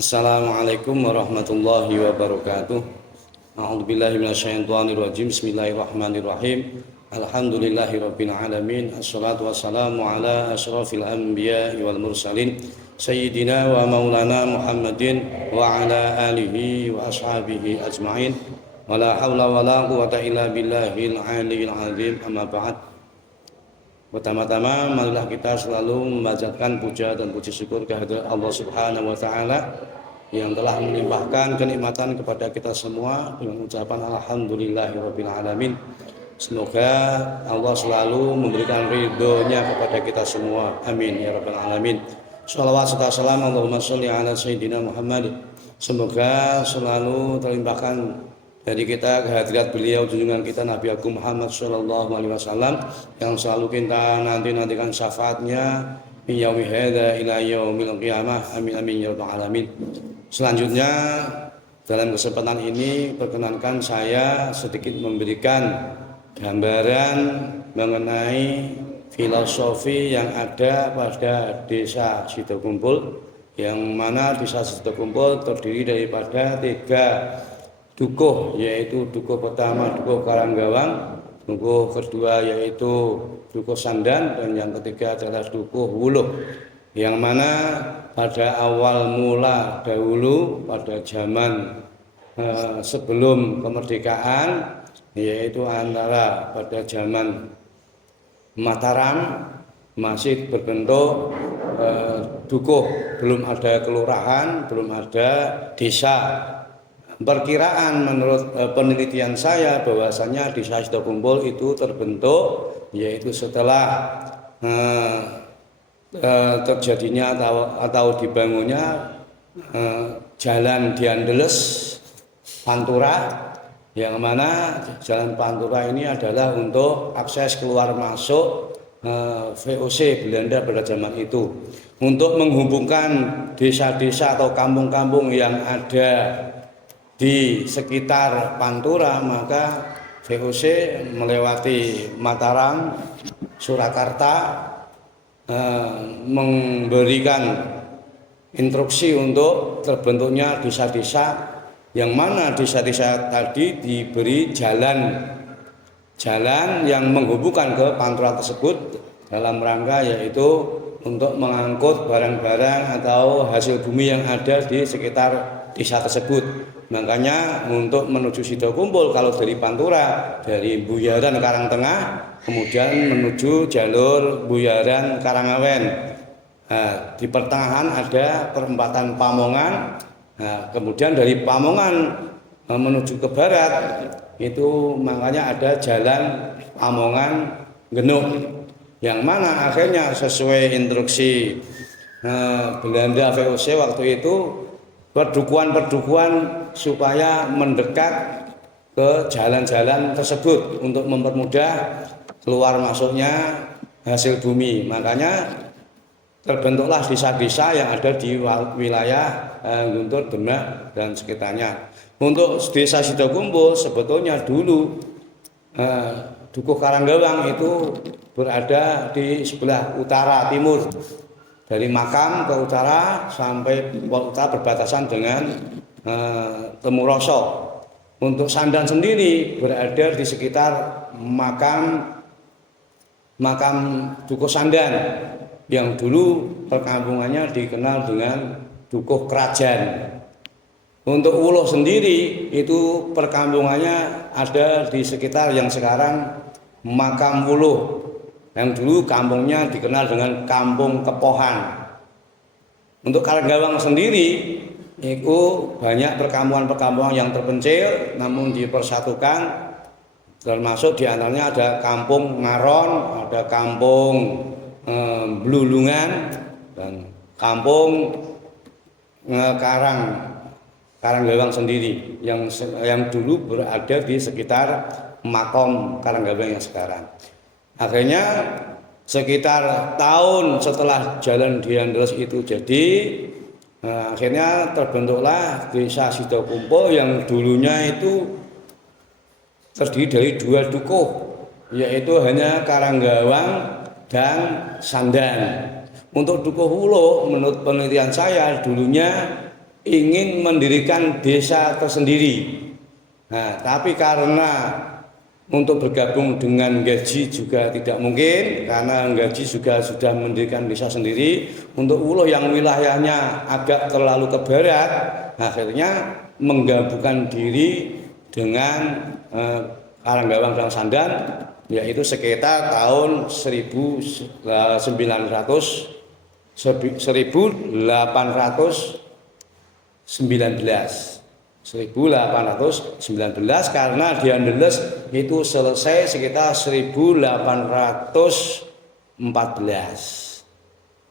Assalamualaikum warahmatullahi wabarakatuh. A'udzubillahi minasyaitonirrajim. Bismillahirrahmanirrahim. Alhamdulillahirabbil alamin. Assalatu wassalamu ala asyrafil anbiya'i wal mursalin sayyidina wa maulana Muhammadin wa ala alihi wa ashabihi ajmain. Wala haula wala quwata illa billahil aliyil azim. Amma ba'd. Pertama-tama marilah kita selalu membacakan puja dan puji syukur kehadirat Allah Subhanahu wa taala yang telah melimpahkan kenikmatan kepada kita semua dengan ucapan alhamdulillahirabbil alamin. Semoga Allah selalu memberikan ridhonya kepada kita semua. Amin ya rabbal alamin. Shalawat serta salam Allahumma sholli ala sayyidina Muhammad. Semoga selalu terlimpahkan dari kita kehadirat beliau junjungan kita Nabi Agung Muhammad sallallahu alaihi wasallam yang selalu kita nantikan syafaatnya min yaumi hadza ila yaumil qiyamah. Amin amin ya rabbal alamin. Selanjutnya dalam kesempatan ini perkenankan saya sedikit memberikan gambaran mengenai filosofi yang ada pada Desa Sidokumpul, yang mana Desa Sidokumpul terdiri daripada 3 dukuh, yaitu dukuh pertama dukuh Karanggawang, dukuh kedua yaitu dukuh Sandan, dan yang ketiga adalah dukuh Wuluh, yang mana pada awal mula dahulu pada zaman sebelum kemerdekaan, yaitu antara pada zaman Mataram masih berbentuk dukuh, belum ada kelurahan, belum ada desa. Perkiraan menurut penelitian saya bahwasanya Desa Sidokumpul itu terbentuk yaitu setelah terjadinya atau dibangunnya jalan Diandeles Pantura, yang mana jalan Pantura ini adalah untuk akses keluar masuk VOC Belanda pada zaman itu, untuk menghubungkan desa-desa atau kampung-kampung yang ada di sekitar Pantura. Maka VOC melewati Mataram, Surakarta, memberikan instruksi untuk terbentuknya desa-desa, yang mana desa-desa tadi diberi jalan yang menghubungkan ke Pantura tersebut dalam rangka yaitu untuk mengangkut barang-barang atau hasil bumi yang ada di sekitar desa tersebut. Makanya untuk menuju Sidokumpul kalau dari Pantura, dari Buyaran Karangtengah, kemudian menuju jalur Buyaran Karangawen. Di pertengahan ada perempatan Pamongan. Kemudian dari Pamongan menuju ke barat itu makanya ada jalan Pamongan Genuk, yang mana akhirnya sesuai instruksi Belanda VOC waktu itu, perdukuhan supaya mendekat ke jalan-jalan tersebut untuk mempermudah keluar masuknya hasil bumi. Makanya terbentuklah desa-desa yang ada di wilayah Guntur, Demak dan sekitarnya. Untuk Desa Sidokumpul sebetulnya dulu Dukuh Karanggawang itu berada di sebelah utara timur. Dari Makam ke utara sampai utara berbatasan dengan Temuroso. Untuk Sandan sendiri berada di sekitar makam Dukuh Sandan, yang dulu perkampungannya dikenal dengan Dukuh Kerajaan. Untuk Wuluh sendiri itu perkampungannya ada di sekitar yang sekarang Makam Wuluh, yang dulu kampungnya dikenal dengan Kampung Kepohan. Untuk Karanggawang sendiri itu banyak perkampungan-perkampungan yang terpencil namun dipersatukan, termasuk diantaranya ada Kampung Ngaron, ada Kampung Blulungan, dan Kampung Karanggawang sendiri yang dulu berada di sekitar Makom Karanggawang yang sekarang. Akhirnya sekitar tahun setelah jalan Diandeles itu jadi, akhirnya terbentuklah Desa Sidokumpul yang dulunya itu terdiri dari 2 dukuh, yaitu hanya Karanggawang dan Sandan. Untuk Dukuh Wuluh menurut penelitian saya dulunya ingin mendirikan desa tersendiri. Nah, tapi karena untuk bergabung dengan Nggaji juga tidak mungkin, karena Nggaji juga sudah mendirikan desa sendiri. Untuk Wuluh yang wilayahnya agak terlalu ke barat, akhirnya menggabungkan diri dengan Karanggawang dan Sandan, yaitu sekitar tahun 1819 karena di Andalas itu selesai sekitar 1814.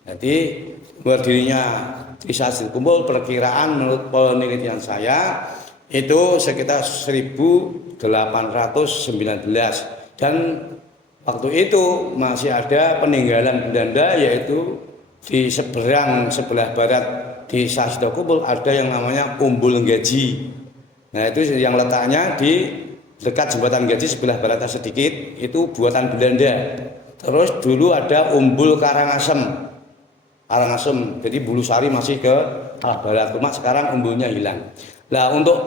Jadi berdirinya desa Sidekumpul perkiraan menurut penelitian saya itu sekitar 1819 dan waktu itu masih ada peninggalan Belanda, yaitu di sebelah barat desa Sidekumpul ada yang namanya Umbul Nggaji. Nah, itu yang letaknya di dekat jembatan Nggaji sebelah baratnya sedikit, itu buatan Belanda. Terus dulu ada Umbul Karangasem. Jadi Bulusari masih ke arah barat, cuma sekarang umbulnya hilang. Nah, untuk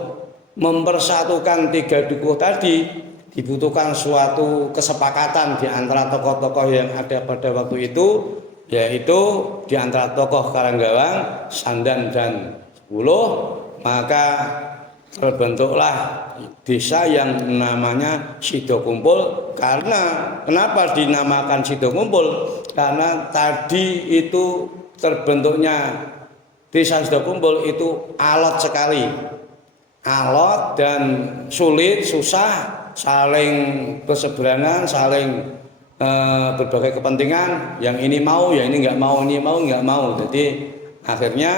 mempersatukan tiga dukuh tadi dibutuhkan suatu kesepakatan di antara tokoh-tokoh yang ada pada waktu itu, yaitu di antara tokoh Karanggawang, Sandan dan Wuluh. Maka terbentuklah desa yang namanya Sidekumpul. Karena kenapa dinamakan Sidekumpul? Karena tadi itu terbentuknya desa Sidekumpul itu alot sekali, alot dan sulit, susah, saling berseberangan, saling berbagai kepentingan, yang ini mau, yang ini nggak mau, ini mau, nggak mau. Jadi akhirnya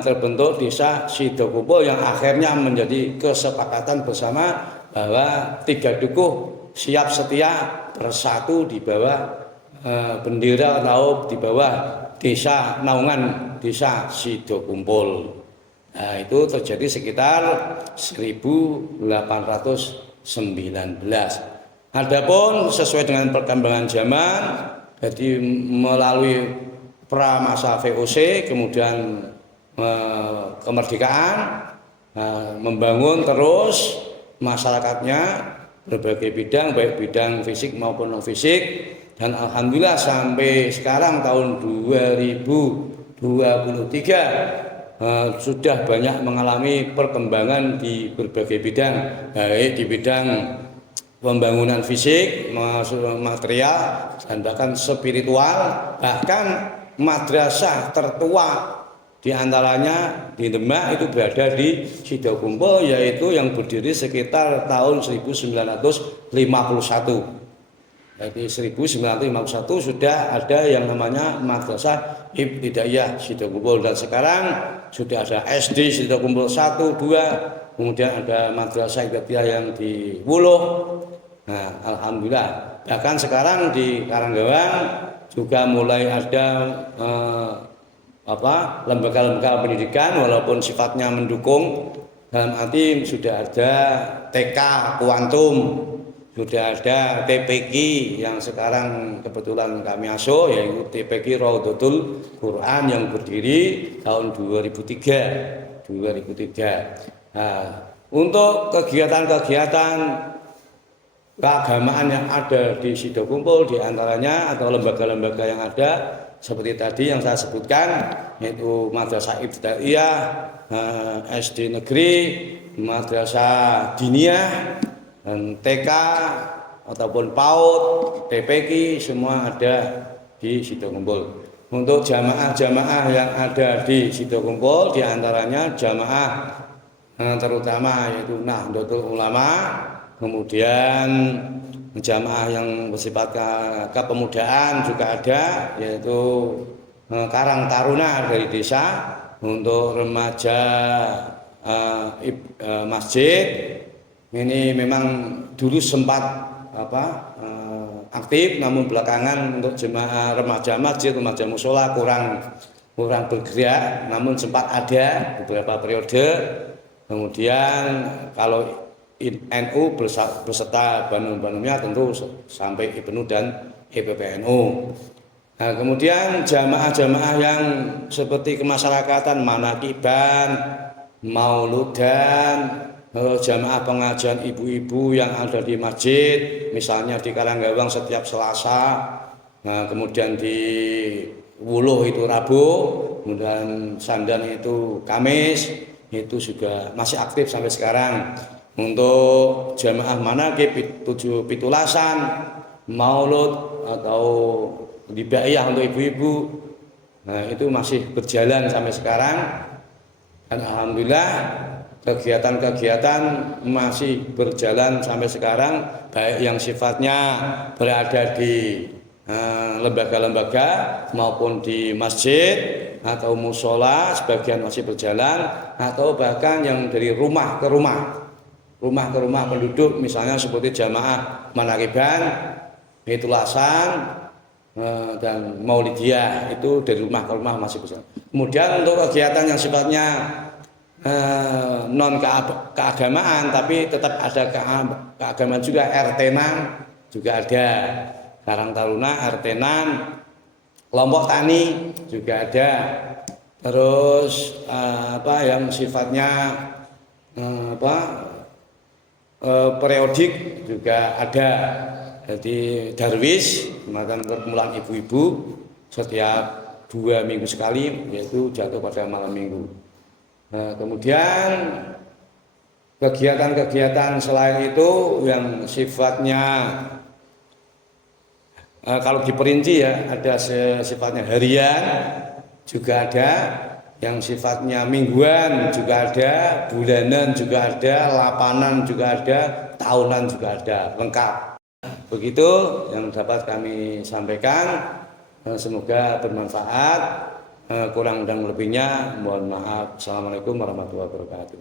terbentuk desa Sidekumpul yang akhirnya menjadi kesepakatan bersama bahwa tiga dukuh siap setia bersatu di bawah bendera atau di bawah desa naungan desa Sidekumpul. Nah, itu terjadi sekitar 1819. Adapun sesuai dengan perkembangan zaman, jadi melalui pramasa VOC, kemudian kemerdekaan, membangun terus masyarakatnya berbagai bidang, baik bidang fisik maupun non fisik, dan alhamdulillah sampai sekarang tahun 2023 sudah banyak mengalami perkembangan di berbagai bidang, baik di bidang pembangunan fisik, material, dan bahkan spiritual. Bahkan madrasah tertua di antaranya di Demak itu berada di Sidekumpul, yaitu yang berdiri sekitar tahun 1951. Jadi 1951 sudah ada yang namanya Madrasah Ibtidaiyah Sidekumpul, dan sekarang sudah ada SD Sidekumpul 1, 2, kemudian ada Madrasah Ibtidaiyah yang di Wuluh. Nah, alhamdulillah. Bahkan sekarang di Karanggawang juga mulai ada lembaga-lembaga pendidikan, walaupun sifatnya mendukung, dalam arti sudah ada TK Kuantum, sudah ada TPQ yang sekarang kebetulan kami asuh, yaitu TPQ Raudhatul Quran yang berdiri tahun 2003. Nah, untuk kegiatan-kegiatan keagamaan yang ada di Sidekumpul diantaranya atau lembaga-lembaga yang ada seperti tadi yang saya sebutkan, yaitu Madrasah Ibtidaiyah, SD Negeri, Madrasah Diniyah, dan TK ataupun PAUD, TPQ, semua ada di Sidekumpul. Untuk jamaah-jamaah yang ada di Sidekumpul diantaranya jamaah terutama yaitu Nahdlatul Ulama, kemudian jamaah yang bersifat kepemudaan juga ada, yaitu Karang Taruna dari desa. Untuk remaja masjid ini memang dulu sempat aktif, namun belakangan untuk jemaah remaja masjid, remaja musola kurang bergerak, namun sempat ada beberapa periode. Kemudian kalau NU beserta Banum-Banumnya tentu sampai IPNU dan IPPNU. Nah, kemudian jamaah-jamaah yang seperti kemasyarakatan, manakiban, mauludan, jamaah pengajian ibu-ibu yang ada di masjid, misalnya di Karanggawang setiap Selasa, nah, kemudian di Wuluh itu Rabu, kemudian Sandan itu Kamis, itu juga masih aktif sampai sekarang. Untuk jamaah manakib pitulasan, maulud atau dibaiyah untuk ibu-ibu, nah itu masih berjalan sampai sekarang. Dan alhamdulillah kegiatan-kegiatan masih berjalan sampai sekarang, baik yang sifatnya berada di lembaga-lembaga maupun di masjid atau musola, sebagian masih berjalan, atau bahkan yang dari rumah ke rumah penduduk, misalnya seperti jamaah manakiban, hitulasan, dan maulidiyah, itu dari rumah ke rumah masih berjalan. Kemudian untuk kegiatan yang sifatnya non keagamaan tapi tetap ada keagamaan juga, RT-nan juga ada, Karang Taruna, RT-nan, kelompok tani juga ada. Terus yang sifatnya periodik juga ada. Jadi darwis, semacam pertemuan ibu-ibu setiap 2 minggu sekali, yaitu jatuh pada malam minggu. Nah, kemudian kegiatan-kegiatan selain itu yang sifatnya kalau diperinci ya, ada sifatnya harian juga ada, yang sifatnya mingguan juga ada, bulanan juga ada, lapanan juga ada, tahunan juga ada, lengkap. Begitu yang dapat kami sampaikan, semoga bermanfaat. Kurang dan lebihnya mohon maaf. Assalamualaikum warahmatullahi wabarakatuh.